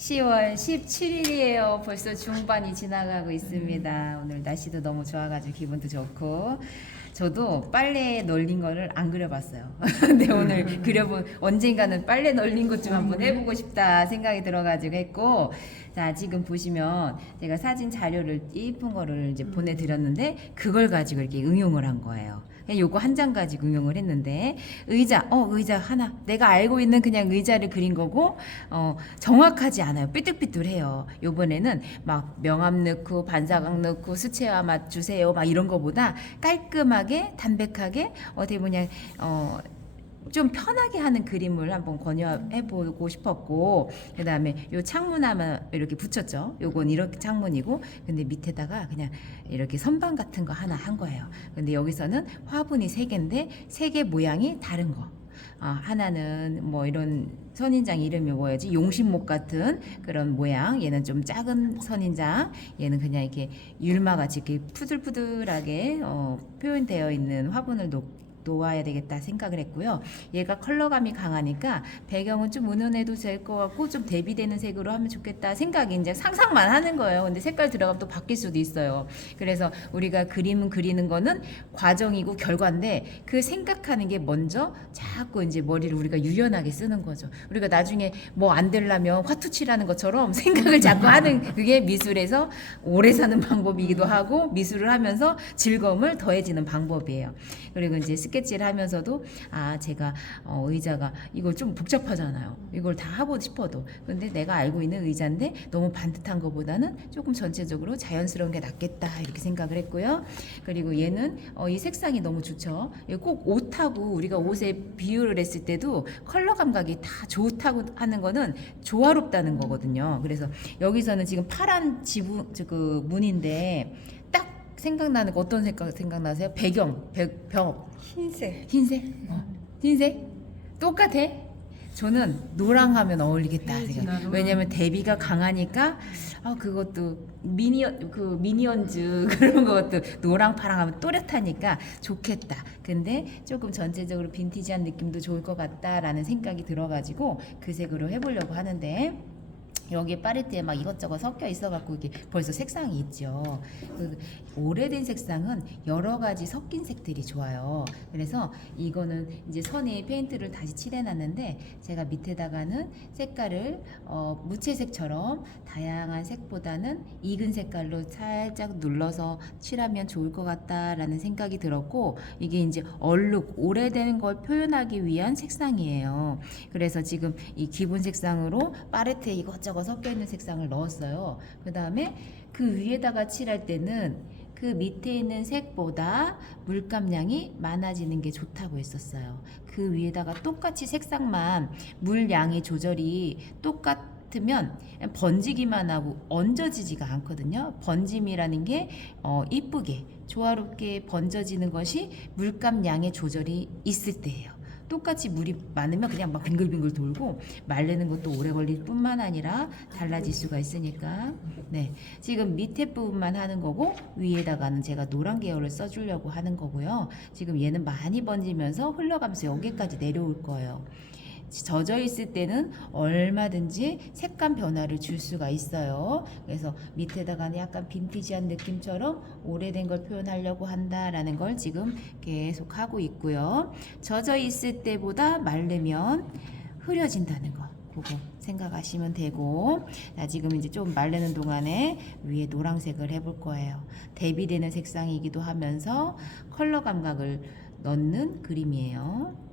10월 17일이에요. 벌써 중반이 지나가고 있습니다. 오늘 날씨도 너무 좋아가지고 기분도 좋고. 저도 빨래 널린 거를 안 그려봤어요. 근데 오늘 그려본 언젠가는 빨래 널린 것 좀 한번 해보고 싶다 생각이 들어가지고 했고. 자, 지금 보시면 제가 사진 자료를 예쁜 거를 이제 보내드렸는데 그걸 가지고 이렇게 응용을 한 거예요. 그냥 요거 한 장 가지고 응용을 했는데 의자 하나 내가 알고 있는 그냥 의자를 그린 거고 정확하지 않아요. 삐뚤삐뚤해요. 요번에는 막 명암 넣고 반사각 넣고 수채화 맞추세요 막 이런 거보다 깔끔하게 담백하게 어디 뭐냐 좀 편하게 하는 그림을 한번 권유해보고 싶었고, 그 다음에 요 창문 하나 이렇게 붙였죠. 요건 이렇게 창문이고, 근데 밑에다가 그냥 이렇게 선반 같은 거 하나 한 거예요. 근데 여기서는 화분이 세 개인데 세 개 모양이 다른 거. 하나는 뭐 이런 선인장 이름이 뭐였지? 용신목 같은 그런 모양. 얘는 좀 작은 선인장. 얘는 그냥 이렇게 율마같이 이렇게 푸들푸들하게 표현되어 있는 화분을 놓아야 되겠다 생각을 했고요. 얘가 컬러감이 강하니까 배경은 좀 은은해도 될 것 같고 좀 대비되는 색으로 하면 좋겠다 생각이 이제 상상만 하는 거예요. 근데 색깔 들어가면 또 바뀔 수도 있어요. 그래서 우리가 그림은 그리는 거는 과정이고 결과인데 그 생각하는 게 먼저 자꾸 이제 머리를 우리가 유연하게 쓰는 거죠. 우리가 나중에 뭐 안 되려면 화투치라는 것처럼 생각을 자꾸 하는 그게 미술에서 오래 사는 방법이기도 하고 미술을 하면서 즐거움을 더해지는 방법이에요. 그리고 이제 스케치를 하면서도 제가 의자가 이거 좀 복잡하잖아요. 이걸 다 하고 싶어도 근데 내가 알고 있는 의자인데 너무 반듯한 것보다는 조금 전체적으로 자연스러운 게 낫겠다 이렇게 생각을 했고요. 그리고 얘는 이 색상이 너무 좋죠. 꼭 옷하고 우리가 옷에 비유를 했을 때도 컬러 감각이 다 좋다고 하는 거는 조화롭다는 거거든요. 그래서 여기서는 지금 파란 지붕 그 문인데 생각나는 거 어떤 색깔 생각나세요? 벽 흰색? 흰색? 똑같아? 저는 노랑하면 어울리겠다 생각. 왜냐면 대비가 강하니까 그것도 미니언즈 그런 것도 노랑 파랑하면 또렷하니까 좋겠다. 근데 조금 전체적으로 빈티지한 느낌도 좋을 것 같다라는 생각이 들어가지고 그 색으로 해보려고 하는데. 여기에 파레트에 막 이것저것 섞여 있어갖고 이게 벌써 색상이 있죠. 그 오래된 색상은 여러 가지 섞인 색들이 좋아요. 그래서 이거는 이제 선에 페인트를 다시 칠해놨는데 제가 밑에다가는 색깔을 무채색처럼 다양한 색보다는 익은 색깔로 살짝 눌러서 칠하면 좋을 것 같다라는 생각이 들었고 이게 이제 얼룩 오래된 걸 표현하기 위한 색상이에요. 그래서 지금 이 기본 색상으로 파레트에 이것저것 섞여 있는 색상을 넣었어요. 그 다음에 그 위에다가 칠할 때는 그 밑에 있는 색보다 물감량이 많아지는 게 좋다고 했었어요. 그 위에다가 똑같이 색상만 물량의 조절이 똑같으면 번지기만 하고 얹어지지가 않거든요. 번짐이라는 게 이쁘게 조화롭게 번져지는 것이 물감량의 조절이 있을 때예요. 똑같이 물이 많으면 그냥 막 빙글빙글 돌고 말리는 것도 오래 걸릴 뿐만 아니라 달라질 수가 있으니까 네, 지금 밑에 부분만 하는 거고 위에다가는 제가 노란 계열을 써주려고 하는 거고요. 지금 얘는 많이 번지면서 흘러가면서 여기까지 내려올 거예요. 젖어 있을 때는 얼마든지 색감 변화를 줄 수가 있어요. 그래서 밑에다가는 약간 빈티지한 느낌처럼 오래된 걸 표현하려고 한다라는 걸 지금 계속 하고 있고요. 젖어 있을 때보다 마르면 흐려진다는 거. 그거 생각하시면 되고 자, 지금 이제 좀 마르는 동안에 위에 노란색을 해볼 거예요. 대비되는 색상이기도 하면서 컬러 감각을 넣는 그림이에요.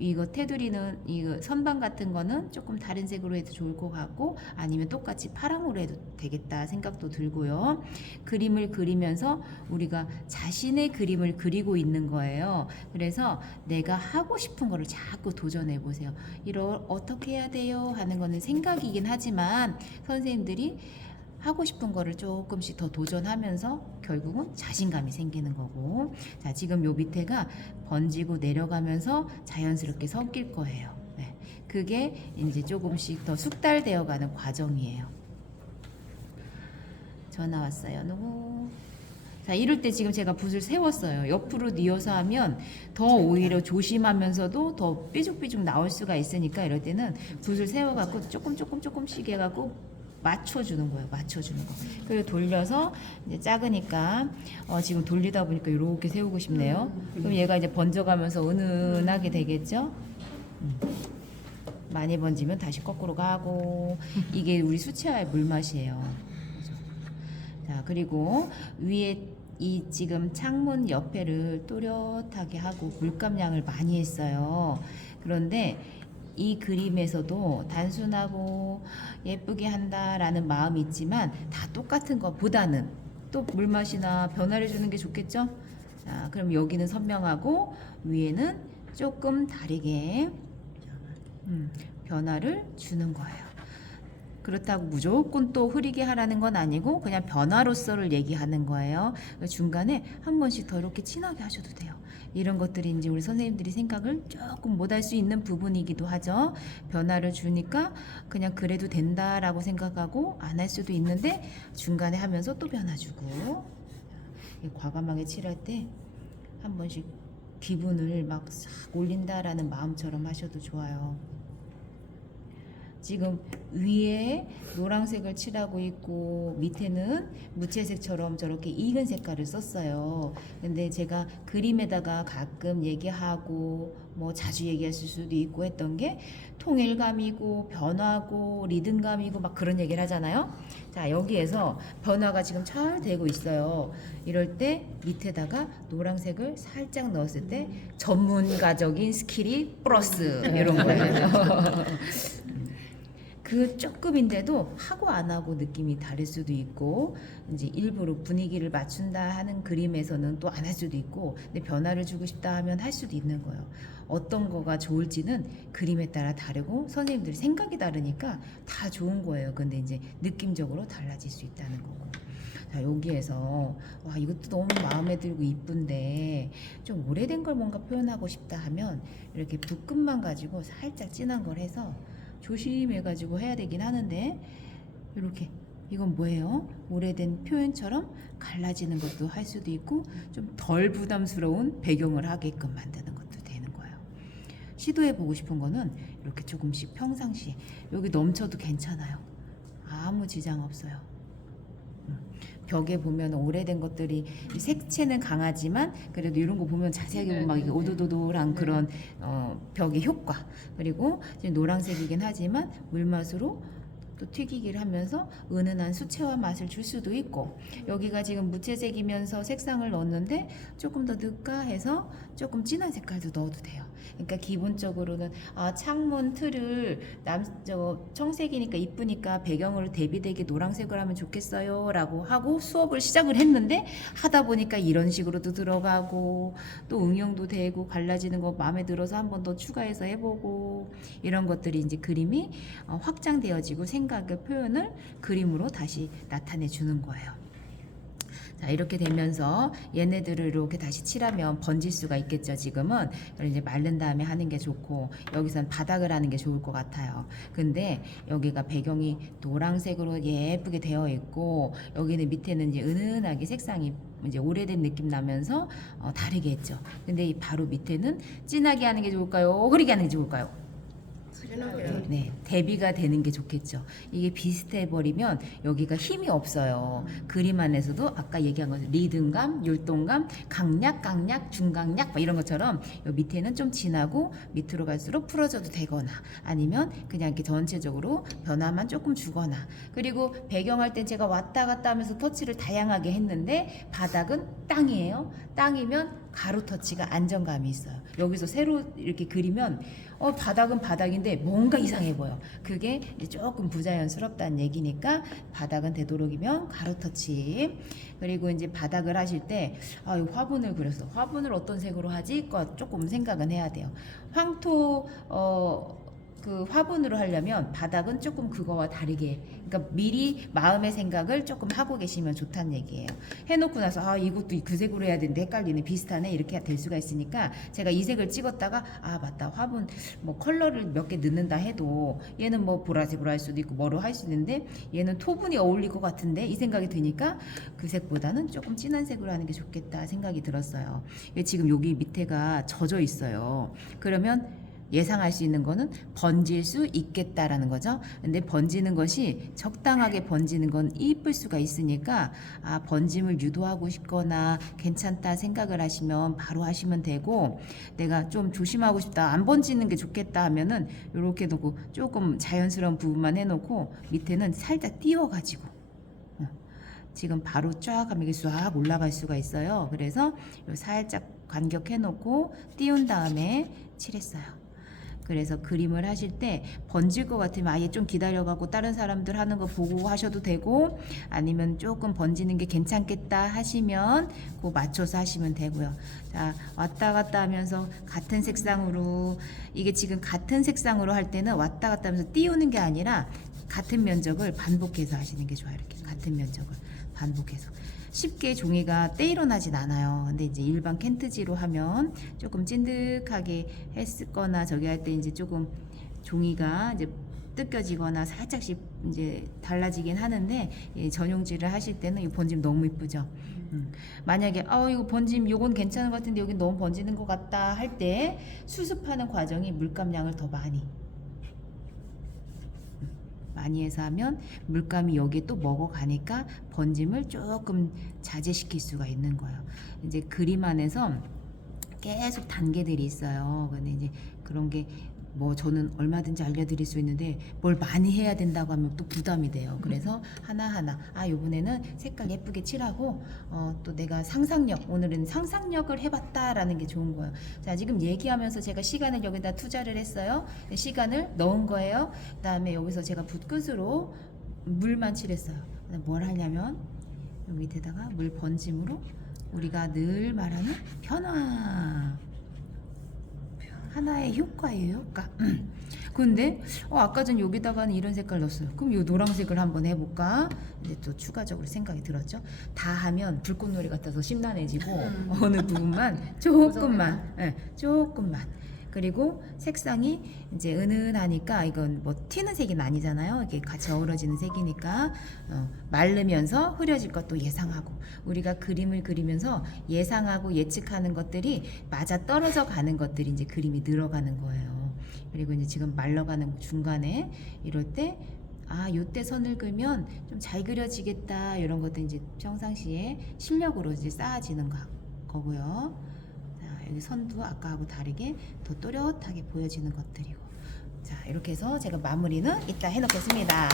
이거 테두리는 이거 선반 같은 거는 조금 다른 색으로 해도 좋을 것 같고 아니면 똑같이 파랑으로 해도 되겠다 생각도 들고요. 그림을 그리면서 우리가 자신의 그림을 그리고 있는 거예요. 그래서 내가 하고 싶은 거를 자꾸 도전해 보세요. 이걸 어떻게 해야 돼요 하는 거는 생각이긴 하지만 선생님들이 하고 싶은 거를 조금씩 더 도전하면서 결국은 자신감이 생기는 거고 자 지금 요 밑에가 번지고 내려가면서 자연스럽게 섞일 거예요. 네. 그게 이제 조금씩 더 숙달되어 가는 과정이에요. 전화 왔어요. 누구? 자, 이럴 때 지금 제가 붓을 세웠어요. 옆으로 뉘어서 하면 더 오히려 조심하면서도 더 삐죽삐죽 나올 수가 있으니까 이럴 때는 붓을 세워갖고 조금씩 해갖고 맞춰주는 거예요. 맞춰주는 거. 그리고 돌려서 이제 작으니까 지금 돌리다 보니까 이렇게 세우고 싶네요. 그럼 얘가 이제 번져가면서 은은하게 되겠죠? 많이 번지면 다시 거꾸로 가고 이게 우리 수채화의 물맛이에요. 자, 그리고 위에 이 지금 창문 옆에를 또렷하게 하고 물감량을 많이 했어요. 그런데 이 그림에서도 단순하고 예쁘게 한다라는 마음이 있지만 다 똑같은 것보다는 또 물맛이나 변화를 주는 게 좋겠죠? 자, 그럼 여기는 선명하고 위에는 조금 다르게 변화를 주는 거예요. 그렇다고 무조건 또 흐리게 하라는 건 아니고 그냥 변화로서를 얘기하는 거예요. 중간에 한 번씩 더 이렇게 진하게 하셔도 돼요. 이런 것들이 이제 우리 선생님들이 생각을 조금 못할 수 있는 부분이기도 하죠. 변화를 주니까 그냥 그래도 된다라고 생각하고 안 할 수도 있는데 중간에 하면서 또 변화 주고 과감하게 칠할 때 한 번씩 기분을 막 싹 올린다라는 마음처럼 하셔도 좋아요. 지금 위에 노란색을 칠하고 있고 밑에는 무채색처럼 저렇게 익은 색깔을 썼어요. 근데 제가 그림에다가 가끔 얘기하고 뭐 자주 얘기했을 수도 있고 했던 게 통일감이고 변화고 리듬감이고 막 그런 얘기를 하잖아요. 자, 여기에서 변화가 지금 잘 되고 있어요. 이럴 때 밑에다가 노란색을 살짝 넣었을 때 전문가적인 스킬이 플러스 이런 거예요. 그 조금인데도 하고 안 하고 느낌이 다를 수도 있고 이제 일부러 분위기를 맞춘다 하는 그림에서는 또 안 할 수도 있고 근데 변화를 주고 싶다 하면 할 수도 있는 거예요. 어떤 거가 좋을지는 그림에 따라 다르고 선생님들이 생각이 다르니까 다 좋은 거예요. 근데 이제 느낌적으로 달라질 수 있다는 거고. 자, 여기에서 와 이것도 너무 마음에 들고 이쁜데 좀 오래된 걸 뭔가 표현하고 싶다 하면 이렇게 붓끝만 가지고 살짝 진한 걸 해서 조심해가지고 해야 되긴 하는데 이렇게 이건 뭐예요? 오래된 표현처럼 갈라지는 것도 할 수도 있고 좀 덜 부담스러운 배경을 하게끔 만드는 것도 되는 거예요. 시도해보고 싶은 거는 이렇게 조금씩 평상시에 여기 넘쳐도 괜찮아요. 아무 지장 없어요. 벽에 보면 오래된 것들이 색채는 강하지만 그래도 이런 거 보면 자세하게 보면 막 이게 오도도돌한 그런 벽의 효과 그리고 지금 노란색이긴 하지만 물맛으로 또 튀기기를 하면서 은은한 수채화 맛을 줄 수도 있고 여기가 지금 무채색이면서 색상을 넣었는데 조금 더 넣을까 해서 조금 진한 색깔도 넣어도 돼요. 그러니까 기본적으로는 창문 틀을 청색이니까 이쁘니까 배경으로 대비되게 노란색을 하면 좋겠어요 라고 하고 수업을 시작을 했는데 하다 보니까 이런 식으로도 들어가고 또 응용도 되고 갈라지는 거 마음에 들어서 한 번 더 추가해서 해보고 이런 것들이 이제 그림이 확장되어지고 생각의 표현을 그림으로 다시 나타내 주는 거예요. 자, 이렇게 되면서 얘네들을 이렇게 다시 칠하면 번질 수가 있겠죠. 지금은 이제 마른 다음에 하는 게 좋고 여기선 바닥을 하는 게 좋을 것 같아요. 근데 여기가 배경이 노란색으로 예쁘게 되어 있고 여기는 밑에는 이제 은은하게 색상이 이제 오래된 느낌 나면서 다르게 했죠. 근데 이 바로 밑에는 진하게 하는 게 좋을까요? 흐리게 하는 게 좋을까요? 네, 대비가 되는 게 좋겠죠. 이게 비슷해 버리면 여기가 힘이 없어요. 그림 안에서도 아까 얘기한 것처럼 리듬감, 율동감, 강약, 중강약 뭐 이런 것처럼 여기 밑에는 좀 진하고 밑으로 갈수록 풀어져도 되거나 아니면 그냥 이렇게 전체적으로 변화만 조금 주거나 그리고 배경할 땐 제가 왔다 갔다 하면서 터치를 다양하게 했는데 바닥은 땅이에요. 땅이면 가로 터치가 안정감이 있어요. 여기서 새로 이렇게 그리면 바닥은 바닥인데 뭔가 이상해 보여. 그게 이제 조금 부자연스럽다는 얘기니까 바닥은 되도록이면 가로 터치. 그리고 이제 바닥을 하실 때 화분을 그렸어. 화분을 어떤 색으로 하지? 조금 생각은 해야 돼요. 황토 그 화분으로 하려면 바닥은 조금 그거와 다르게, 그러니까 미리 마음의 생각을 조금 하고 계시면 좋다는 얘기예요. 해놓고 나서 아 이것도 그 색으로 해야 되는데 헷갈리네, 비슷하네, 이렇게 될 수가 있으니까 제가 이 색을 찍었다가 아 맞다, 화분 뭐 컬러를 몇 개 넣는다 해도 얘는 뭐 보라색으로 할 수도 있고 뭐로 할 수 있는데 얘는 토분이 어울릴 것 같은데 이 생각이 드니까 그 색보다는 조금 진한 색으로 하는 게 좋겠다 생각이 들었어요. 지금 여기 밑에가 젖어 있어요. 그러면 예상할 수 있는 거는 번질 수 있겠다라는 거죠. 근데 번지는 것이 적당하게 번지는 건 이쁠 수가 있으니까 아 번짐을 유도하고 싶거나 괜찮다 생각을 하시면 바로 하시면 되고, 내가 좀 조심하고 싶다, 안 번지는 게 좋겠다 하면은 이렇게 놓고 조금 자연스러운 부분만 해놓고 밑에는 살짝 띄워가지고 지금 바로 쫙 하면 이게 쫙 올라갈 수가 있어요. 그래서 살짝 간격해놓고 띄운 다음에 칠했어요. 그래서 그림을 하실 때 번질 것 같으면 아예 좀 기다려가고 다른 사람들 하는 거 보고 하셔도 되고, 아니면 조금 번지는 게 괜찮겠다 하시면 그 맞춰서 하시면 되고요. 자, 왔다 갔다 하면서 같은 색상으로, 이게 지금 같은 색상으로 할 때는 왔다 갔다 하면서 띄우는 게 아니라 같은 면적을 반복해서 하시는 게 좋아요. 이렇게 같은 면적을 반복해서. 쉽게 종이가 떼일어나진 않아요. 근데 이제 일반 캔트지로 하면 조금 찐득하게 했거나 저기 할 때 이제 조금 종이가 이제 뜯겨지거나 살짝씩 이제 달라지긴 하는데, 전용지를 하실 때는 이 번짐 너무 이쁘죠. 만약에 이거 번짐 요건 괜찮은 것 같은데 여긴 너무 번지는 것 같다 할 때 수습하는 과정이 물감량을 더 많이 해서 하면 물감이 여기에 또 먹어가니까 번짐을 조금 자제시킬 수가 있는 거예요. 이제 그림 안에서 계속 단계들이 있어요. 근데 이제 그런 게 뭐 저는 얼마든지 알려드릴 수 있는데 뭘 많이 해야 된다고 하면 또 부담이 돼요. 그래서 하나하나 요번에는 색깔 예쁘게 칠하고 또 내가 상상력, 오늘은 상상력을 해봤다라는 게 좋은 거예요. 자, 지금 얘기하면서 제가 시간을 여기다 투자를 했어요. 시간을 넣은 거예요. 그 다음에 여기서 제가 붓끝으로 물만 칠했어요. 뭘 하냐면 여기 밑에다가 물 번짐으로 우리가 늘 말하는 변화, 하나의 효과예요, 효과. 근데 아까 전 여기다가는 이런 색깔 넣었어요. 그럼 이 노란색을 한번 해볼까? 이제 또 추가적으로 생각이 들었죠. 다 하면 불꽃놀이 같아서 심란해지고 어느 부분만 조금만, 조금만. 그리고 색상이 이제 은은하니까 이건 뭐 튀는 색이 아니잖아요. 이게 같이 어우러지는 색이니까 마르면서 흐려질 것도 예상하고, 우리가 그림을 그리면서 예상하고 예측하는 것들이 맞아 떨어져 가는 것들이 이제 그림이 늘어가는 거예요. 그리고 이제 지금 말러가는 중간에 이럴 때 요때 선을 그으면 좀 잘 그려지겠다, 이런 것들 이제 평상시에 실력으로 이제 쌓아지는 거고요. 여기 선도 아까하고 다르게 더 또렷하게 보여지는 것들이고. 자, 이렇게 해서 제가 마무리는 이따 해놓겠습니다.